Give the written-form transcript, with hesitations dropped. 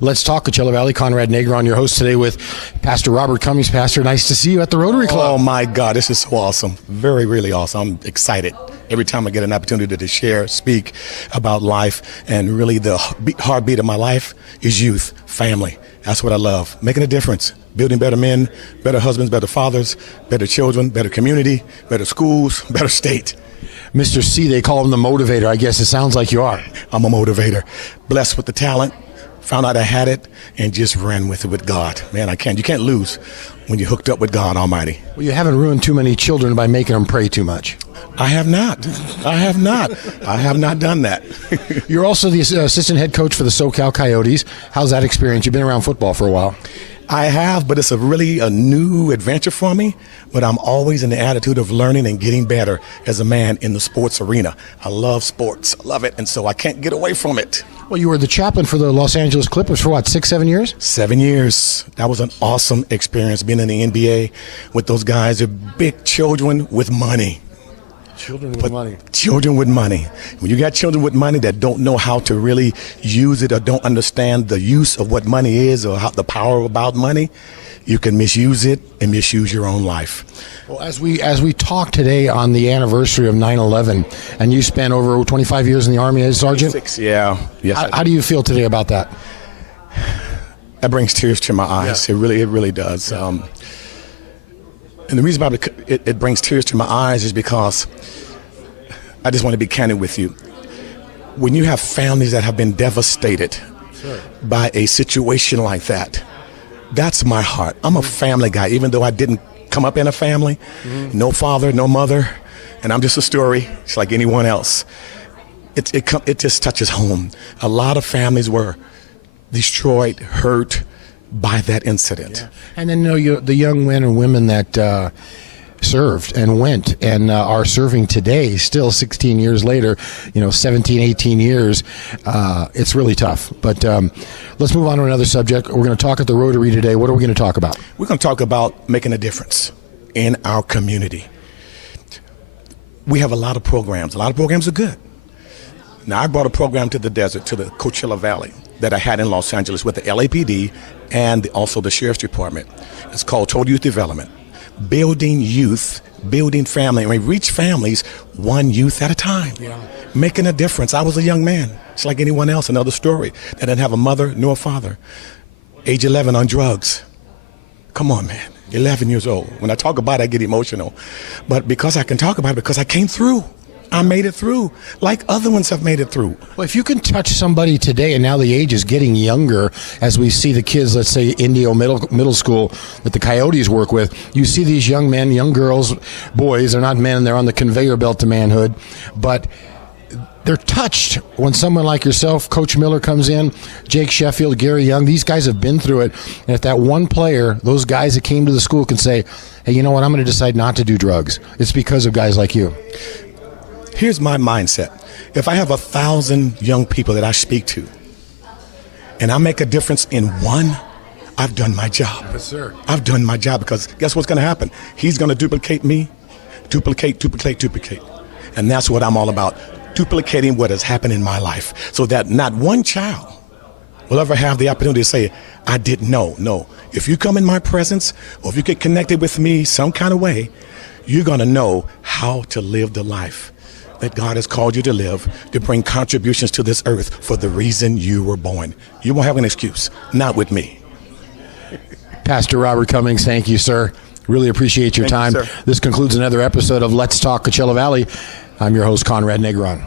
Let's talk Coachella Valley. Conrad Negron, your host today with Pastor Robert Cummings. Pastor, nice to see you at the Rotary Club. Oh, my God. This is so awesome. Very, really awesome. I'm excited every time I get an opportunity to share, speak about life. And really the heartbeat of my life is youth, family. That's what I love. Making a difference. Building better men, better husbands, better fathers, better children, better community, better schools, better state. Mr. C, they call him the motivator. I guess it sounds like you are. I'm a motivator. Blessed with the talent. Found out I had it and just ran with it with God. Man, you can't lose when you're hooked up with God Almighty. Well, you haven't ruined too many children by making them pray too much. I have not done that. You're also the assistant head coach for the SoCal Coyotes. How's that experience? You've been around football for a while. I have, but it's really a new adventure for me. But I'm always in the attitude of learning and getting better as a man in the sports arena. I love sports. I love it. And so I can't get away from it. Well, you were the chaplain for the Los Angeles Clippers for what, 6-7 years? 7 years. That was an awesome experience being in the NBA with those guys. They're big children with money. Children with money. Children with money. When you got children with money that don't know how to really use it or don't understand the use of what money is or how the power about money, you can misuse it and misuse your own life. Well, as we talk today on the anniversary of 9/11, and you spent over 25 years in the Army as sergeant. 6, yeah. Yes. How do you feel today about that? That brings tears to my eyes. Yeah. It really does. Yeah. And the reason why it brings tears to my eyes is because I just want to be candid with you. When you have families that have been devastated by a situation like that, that's my heart. I'm a family guy, even though I didn't come up in a family, no father, no mother, and I'm just a story, just like anyone else. It just touches home. A lot of families were destroyed, hurt by that incident. Yeah. And then the young men and women that served and went and are serving today, still 16 years later, 17, 18 years, it's really tough. But let's move on to another subject. We're going to talk at the Rotary today. What are we going to talk about? We're going to talk about making a difference in our community. We have a lot of programs. A lot of programs are good. Now, I brought a program to the desert, to the Coachella Valley, that I had in Los Angeles with the LAPD and also the Sheriff's Department. It's called Total Youth Development. Building youth, building family. And we reach families one youth at a time, making a difference. I was a young man, just like anyone else, another story, that didn't have a mother nor a father. Age 11 on drugs. Come on, man, 11 years old. When I talk about it, I get emotional. But because I can talk about it, because I came through. I made it through, like other ones have made it through. Well, if you can touch somebody today, and now the age is getting younger, as we see the kids, let's say Indio Middle School that the Coyotes work with, you see these young men, young girls, boys, they're not men, they're on the conveyor belt to manhood, but they're touched when someone like yourself, Coach Miller comes in, Jake Sheffield, Gary Young, these guys have been through it. And if that one player, those guys that came to the school can say, hey, you know what, I'm going to decide not to do drugs. It's because of guys like you. Here's my mindset. If I have 1,000 young people that I speak to and I make a difference in one, I've done my job. Yes, sir. I've done my job, because guess what's going to happen? He's going to duplicate me, duplicate. And that's what I'm all about, duplicating what has happened in my life so that not one child will ever have the opportunity to say, I didn't know. No. If you come in my presence or if you get connected with me some kind of way, you're going to know how to live the life that God has called you to live, to bring contributions to this earth for the reason you were born. You won't have an excuse. Not with me. Pastor Robert Cummings, thank you, sir. Really appreciate your time. Thank you, sir. This concludes another episode of Let's Talk Coachella Valley. I'm your host, Conrad Negron.